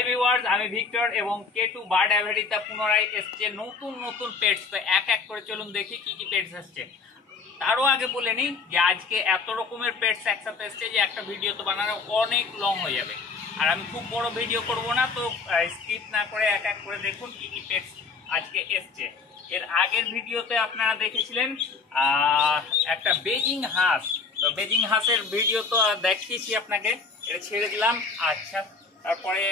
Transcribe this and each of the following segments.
Hi viewers, আমি Victor এবং K2 bird অ্যাভারিতে পুনরায় এসছে নতুন নতুন পেটস। তো এক এক করে চলুন দেখি কি কি পেটস এসছে। তারও আগে বলে নিই যে আজকে এত রকমের পেটস একসাথে এসছে যে একটা ভিডিও তো বানানো অনেক লং হয়ে যাবে, আর আমি খুব বড় ভিডিও করব না, তো স্কিপ না করে এক এক করে দেখুন কি কি পেটস আজকে এসছে। এর আগের ভিডিওতে আপনারা দেখেছিলেন একটা বেজিং হাঁস, তো বেজিং হাঁসের ভিডিও তো দেখিয়েছি আপনাকে, এটা ছেড়ে দিলাম। আচ্ছা, তারপরে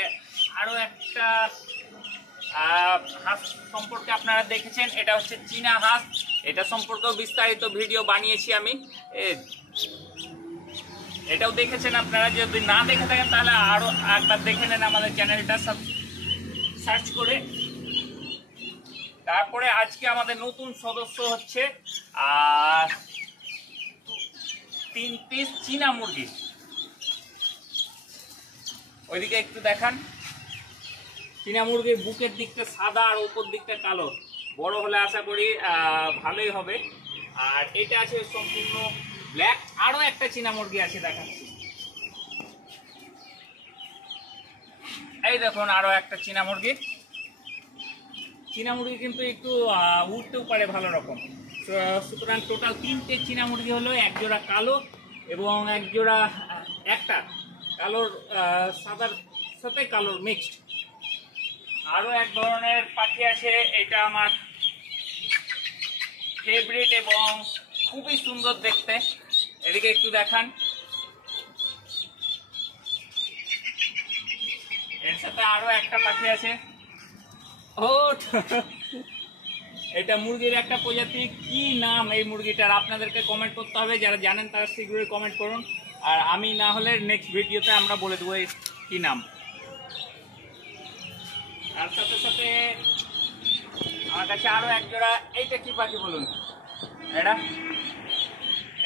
আরও একটা হাঁস সম্পর্কে আপনারা দেখেছেন, এটা হচ্ছে চীনা হাঁস। এটা সম্পর্কেও বিস্তারিত ভিডিও বানিয়েছি আমি, এটাও দেখেছেন আপনারা। যদি না দেখে থাকেন তাহলে আরও একবার দেখে নেন আমাদের চ্যানেলটা সার্চ করে। তারপরে আজকে আমাদের নতুন সদস্য হচ্ছে 3 পিস চীনা মুরগি। ওইদিকে একটু দেখান। চীনা মুরগির বুকের দিকটা সাদা আর উপর দিকটা কালো, বড় হলে আশা করি ভালোই হবে। আর এটা আছে সম্পূর্ণ ব্ল্যাক। আরও একটা চীনা মুরগি আছে, দেখাচ্ছি। এই দেখুন আরও একটা চীনা মুরগি। চীনা মুরগি কিন্তু একটু উঠতেও পারে ভালো রকম। সুতরাং টোটাল 3টে চীনা মুরগি হলো, এক জোড়া কালো এবং এক জোড়া একটা কালোর সাদার সাথে কালোর মিক্সড। আরও এক ধরনের পাখি আছে, এটা আমার ফেভারিট এবং খুবই সুন্দর দেখতে। এদিকে একটু দেখান। এর সাথে আরও একটা পাখি আছে। ও, এটা মুরগির একটা প্রজাতি, কি নাম এই মুরগিটার আপনাদেরকে কমেন্ট করতে হবে, যারা জানেন তারা শীঘ্রই কমেন্ট করুন, আর আমি না হলে নেক্সট ভিডিওতে আমরা বলে দেবো কি নাম। তার সাথে সাথে আমার কাছে আরও এক জোড়া, এইটা কি পাখি বলুন?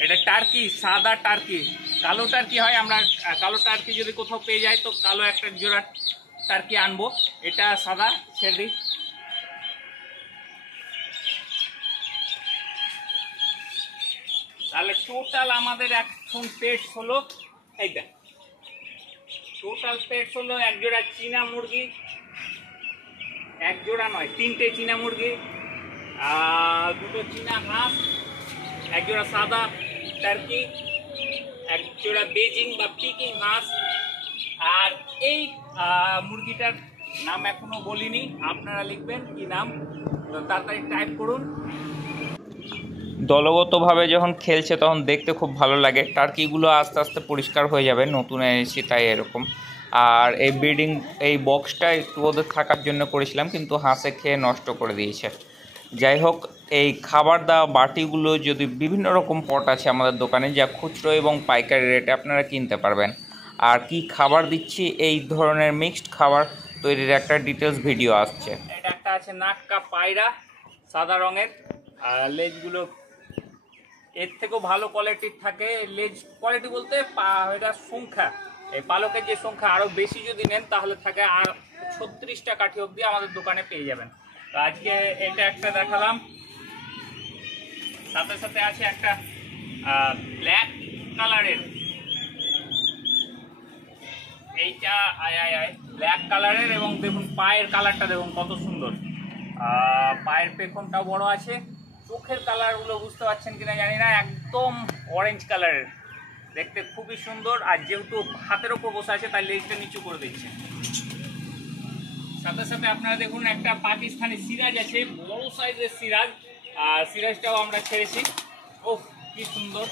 এটা টার্কি, সাদা টার্কি। কালো টার্কি হয়, আমরা কালো টার্কি যদি কোথাও পেয়ে যাই তো কালো একটা জোড়া টার্কি আনবো। এটা সাদা ছেড়ে। তাহলে টোটাল আমাদের এখন পেটস হলো এইটা। টোটাল পেটস হলো এক জোড়া চীনা মুরগি, এক জোড়া নয় 3টে চীনা মুরগি, দুটো চীনা হাঁস, এক জোড়া সাদা টার্কি, এক জোড়া বেজিং বা পিকিং হাঁস। আর এই মুরগিটার নাম এখনো বলিনি, আপনারা লিখবেন কি নাম, তাড়াতাড়ি টাইপ করুন। দলগতভাবে যখন খেলছে তখন দেখতে খুব ভালো লাগে। টার্কিগুলো আস্তে আস্তে পরিষ্কার হয়ে যাবে, নতুন এনেছি তাই এরকম। আর এই ব্রিডিং এই বক্সটা একটু ওদের থাকার জন্য করেছিলাম, কিন্তু হাঁসে খেয়ে নষ্ট করে দিয়েছে। যাই হোক, এই খাবার দেওয়া বাটিগুলো যদি বিভিন্ন রকম পট আছে আমাদের দোকানে, যা খুচরো এবং পাইকারি রেটে আপনারা কিনতে পারবেন। আর কি খাবার দিচ্ছি, এই ধরনের মিক্সড খাবার তৈরির একটা ডিটেলস ভিডিও আসছে। এটা একটা আছে নাক্কা পায়রা, সাদা রঙের, আর লেজগুলো এর থেকেও ভালো কোয়ালিটির থাকে। লেজ কোয়ালিটি বলতে এটা সংখ্যা, এই পালকের যে সংখ্যা, আরও বেশি যদি নেন তাহলে থাকে আর 36টা কাঠি অবধি আমাদের দোকানে পেয়ে যাবেন। তো আজকে এটা একটা দেখালাম। সাথে সাথে আছে একটা ব্ল্যাক কালারের, এইটা ব্ল্যাক কালারের, এবং দেখুন পায়ের কালারটা দেখুন কত সুন্দর। পায়ের পেখমটাও বড় আছে। চোখের কালারগুলো বুঝতে পারছেন কিনা জানি না, একদম অরেঞ্জ কালারের, দেখতে খুবই সুন্দর। আর যেহেতু হাতের ওপর বসে আছে তাই লেজটা নিচু করে দিচ্ছে। সাথে সাথে আপনারা দেখুন একটা পাকিস্তানি সিরাজ আছে, বড় সাইজের সিরাজ, আর সিরাজটাও আমরা ছেড়েছি। ওহ, কি সুন্দর।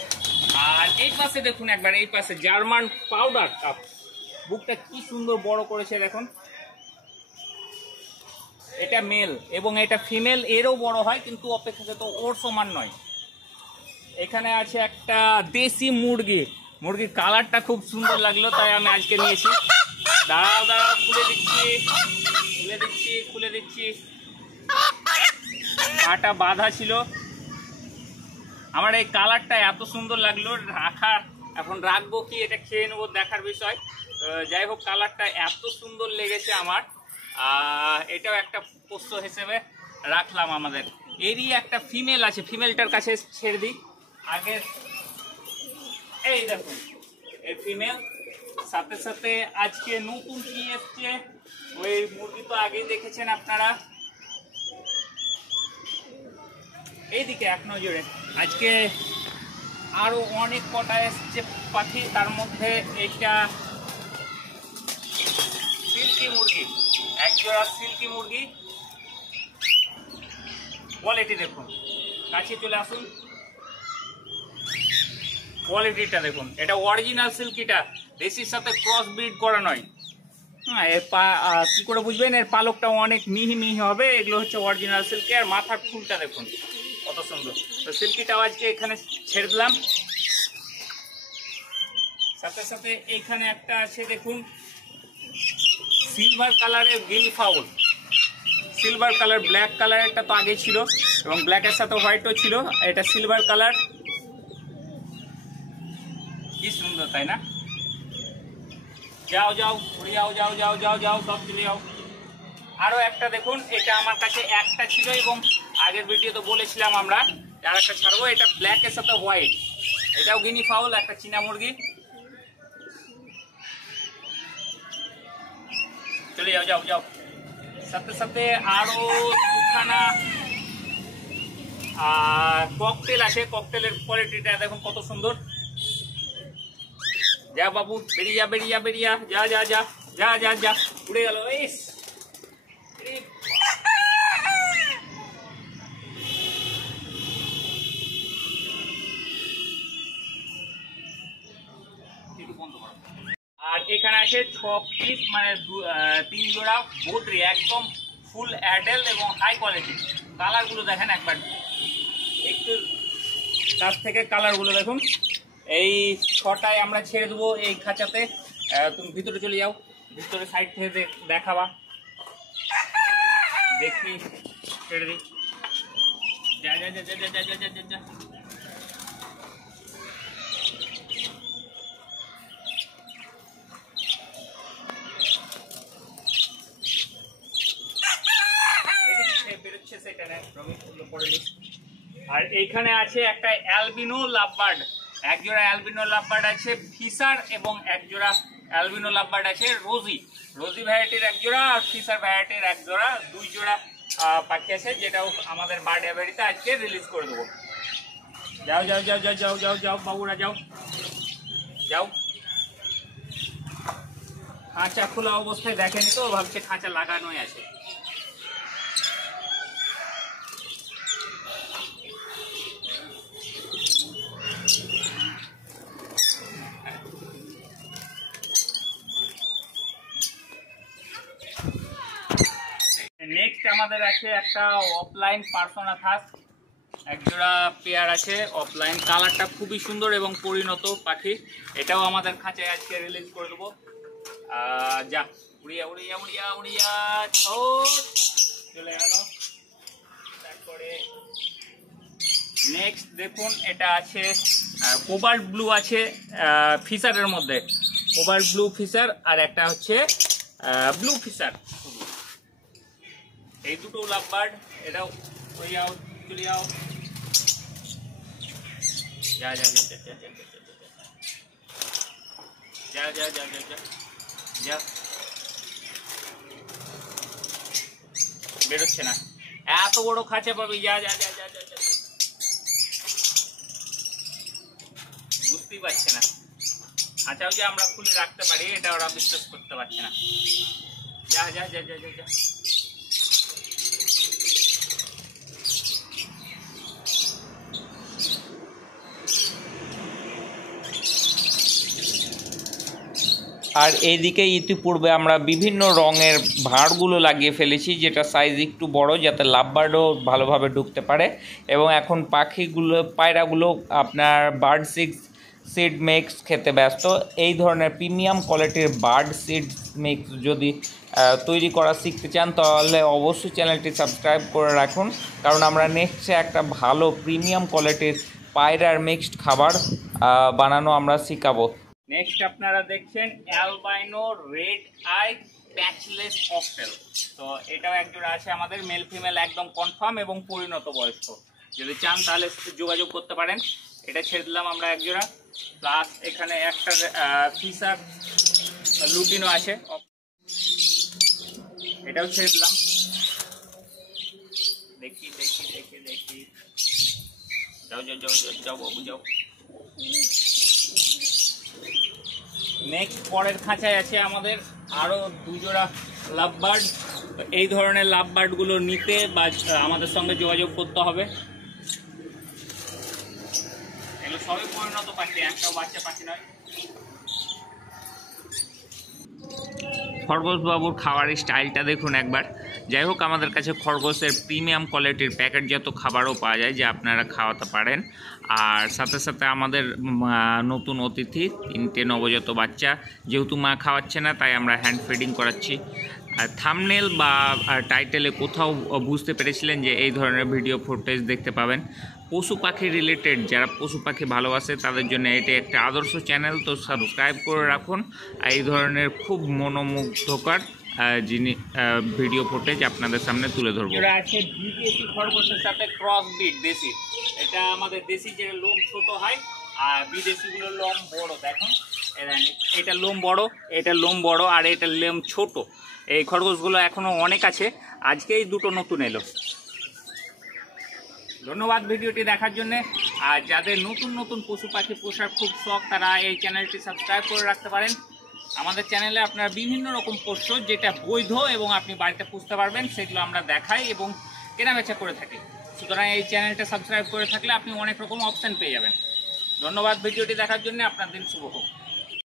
আর এই পাশে দেখুন একবার, এই পাশে জার্মান পাউডার কাপ, বুকটা কি সুন্দর বড় করেছে দেখুন। এটা মেল এবং এটা ফিমেল, এরও বড় হয় কিন্তু অপেক্ষাকৃত ওর সমান নয়। এখানে আছে একটা দেশি মুরগি, মুরগির কালারটা খুব সুন্দর লাগলো তাই আমি আজকে নিয়েছি। দাঁড়াও দাঁড়াও, খুলে দিচ্ছি। পাটা বাঁধা ছিল। আমার এই কালারটা এত সুন্দর লাগলো, এখন রাখবো কি এটা খেয়ে নেবো দেখার বিষয়। যাই হোক, কালারটা এত সুন্দর লেগেছে আমার, এটাও একটা পোষ্য হিসেবে রাখলাম আমাদের। এরই একটা ফিমেল আছে, ফিমেলটার কাছে ছেড়ে দিই আগে। এই দেখুন এই ফিমেল, সাথে সাথে আজকে নতুন কি এসছে, ওই মুরগি তো আগেই দেখেছেন আপনারা, এইদিকে এক নজরে আজকে আরো অনেক কটা এসছে পাখি। তার মধ্যে এটা সিল্কি মুরগি, একজোড়া সিল্কি মুরগি। কোয়ালিটি দেখুন, কাছে চলে আসুন, কোয়ালিটিটা দেখুন। এটা অরিজিনাল সিল্কিটা, দেশির সাথে ক্রস ব্রিড করা নয়। হ্যাঁ, এর কি করে বুঝবেন, এর পালকটা অনেক মিহি মিহি হবে। এগুলো হচ্ছে অরিজিনাল সিল্কি। আর মাথার ফুলটা দেখুন কত সুন্দর। তো সিল্কিটাও আজকে এখানে ছেড়ে দিলাম। সাথে সাথে এইখানে একটা আছে দেখুন, সিলভার কালারের গিল ফাউল। সিলভার কালার, ব্ল্যাক কালারেরটা তো আগে ছিল এবং ব্ল্যাকের সাথে হোয়াইটও ছিল। এটা সিলভার কালার, কি সুন্দর তাই না? যাও যাও উড়ে যাও, যাও যাও যাও যাও, সব চলে যাও। আরো একটা দেখুন, এটা আমার কাছে একটা ছিল এবং আগের ভিডিও তো বলেছিলাম আমরা আর একটা ছাড়বো। এটা ব্ল্যাকের সাথে হোয়াইট, এটাও গিনি ফাউল, একটা চীনা মুরগি। চলে যাও যাও যাও। সাথে সাথে আরো দুখানা ককটেল আছে। ককটেলের কোয়ালিটিটা দেখুন কত সুন্দর। যা বাবু, বেরিয়ে যা বেরিয়ে যা বেরিয়ে যা, যা যা যা যা যা, উড়ে গেল। আর এখানে আছে 6 পিস, মানে 3 জোড়া বদ্রি, একদম ফুল অ্যাডেল এবং হাই কোয়ালিটি। কালারগুলো দেখেন একবার, একটু কাছ থেকে কালারগুলো দেখুন। এই 6টায় আমরা ছেড়ে দেবো এই খাঁচাতে। তুমি ভিতরে চলে যাও, ভিতরে সাইড থেকে দেখাবা, দেখি ছেড়ে দিই। যা যা যা যা যা যা যা যা যা। বেরোচ্ছে সেটা না, আর এইখানে আছে একটা অ্যালবিনো লাভবার্ড, একজোড়া অ্যালবিনো লাভবার্ড আছে ফিশার এবং একজোড়া অ্যালবিনো লাভবার্ড আছে রোজি। রোজি ভ্যারাইটির একজোড়া আর ফিশার ভ্যারাইটির একজোড়া, 2 জোড়া পাখি আছে, যেটাও আমাদের বার্ড অ্যাভারিতে আজকে রিলিজ করে দেবো। যাও যাও যাও যাও যাও যাও যাও বাবুরা যাও যাও। খাঁচা খোলা অবস্থায় দেখেনি তো, ভাবছে খাঁচা লাগানোই আছে। নেক্সট আমাদের আছে একটা অফলাইন পার্সোনাথাস, একজোড়া পেয়ার আছে অফলাইন। কালারটা খুবই সুন্দর এবং পরিণত পাখি। এটাও আমাদের খাঁচায় আজকে রিলিজ করে দেবো। যা উড়িয়া উড়িয়া উড়িয়া উড়িয়া চলে গেল। তারপরে নেক্সট দেখুন, এটা আছে কোবাল্ট ব্লু আছে ফিশারের মধ্যে, কোবাল্ট ব্লু ফিশার, আর একটা হচ্ছে ব্লু ফিশার। এই দুটো লাভবার্ড, এটাও চলে যাও চলে যাও। যা যা যা যা যা যা যা যা যা যা যা, বেরোচ্ছে না, এত বড় খাঁচা পাবি। যা যা যা যা যা, বুঝতেই পারছে না খাঁচাও যে আমরা খুলে রাখতে পারি এটা ওরা বিশ্বাস করতে পারছে না। যা যা যা যা যা। আর এইদিকে ইতিপূর্বে আমরা বিভিন্ন রঙের ভাঁড়গুলো লাগিয়ে ফেলেছি, যেটা সাইজ একটু বড়, যাতে লাভবার্ডও ভালোভাবে ঢুকতে পারে। এবং এখন পাখিগুলো, পায়রাগুলো আপনার বার্ড সিড মিক্স খেতে ব্যস্ত। এই ধরনের প্রিমিয়াম কোয়ালিটির বার্ড সিড মিক্স যদি তৈরি করা শিখতে চান, তাহলে অবশ্যই চ্যানেলটি সাবস্ক্রাইব করে রাখুন, কারণ আমরা নেক্সটে একটা ভালো প্রিমিয়াম কোয়ালিটির পায়রার মিক্সড খাবার বানানো আমরা শেখাবো। নেক্সট আপনারা দেখছেন albino red eye patchless cocktail. তো এটাও একজোড়া আছে আমাদের, মেল ফিমেল একদম কনফার্ম এবং পরিণত বয়স্ক। যদি চান তাহলে যোগাযোগ করতে পারেন। এটা ছেড়ে দিলাম আমরা একজোড়া, প্লাস এখানে একটা ফিশার লুটিনো আছে, এটাও ছেড়ে দিলাম। দেখি দেখি দেখি দেখি, যাও যাও যাও যাও বাবু যাও। নেক্সট পরের খাঁচায় আছে আমাদের আরো 2 জোড়া লাভ বার্ড। এই ধরনের লাভ বার্ড গুলো নিতে বা আমাদের সঙ্গে যোগাযোগ করতে হবে। এগুলো সবই পরিণত পাখি, একটাও বাচ্চা পাখি নয়। খরগোশ বাবুর খাবারের স্টাইলটা দেখুন একবার। যাই হোক, আমাদের কাছে খরগোশের প্রিমিয়াম কোয়ালিটির প্যাকেটজাত খাবারও পাওয়া যায় যা আপনারা খাওয়াতে পারেন। আর সাথে সাথে আমাদের নতুন অতিথি 3টে নবজাত বাচ্চা, যেহেতু মা খাওয়াচ্ছে না তাই আমরা হ্যান্ড ফিডিং করাচ্ছি। থাম্বনেল বা টাইটেলে কোথাও বুঝতে পেরেছিলেন যে এই ধরনের ভিডিও ফুটেজ দেখতে পাবেন। পশু পাখি রিলেটেড যারা পশু পাখি ভালোবাসে তাদের জন্য এটি একটা আদর্শ চ্যানেল, তো সাবস্ক্রাইব করে রাখুন। এই ধরনের খুব মনোমুগ্ধকর ভিডিও ফুটেজ আপনাদের সামনে তুলে ধরবো। এটা আছে বিদেশি খরগোশের সাথে ক্রস ব্রিড দেশি। এটা আমাদের দেশি যে লোম ছোট হয় আর বিদেশিগুলোর লোম বড়। দেখুন এটা লোম বড়, এটা লোম বড় আর এটা লোম ছোট। এই খরগোশগুলো এখনো অনেক আছে, আজকেই 2টো নতুন এলো। ধন্যবাদ ভিডিওটি দেখার জন্য। আর যাদের নতুন নতুন পশু পাখি পোষার খুব শখ তারা এই চ্যানেলটি সাবস্ক্রাইব করে রাখতে পারেন। আমাদের চ্যানেলে আপনারা বিভিন্ন রকম পোষ্য যেটা বৈধ এবং আপনি বাড়িতে পুষতে পারবেন সেগুলো আমরা দেখাই এবং কেনাবেচা করে থাকি। সুতরাং এই চ্যানেলটা সাবস্ক্রাইব করে থাকলে আপনি অনেক রকম অপশান পেয়ে যাবেন। ধন্যবাদ ভিডিওটি দেখার জন্য, আপনার দিন শুভ হোক।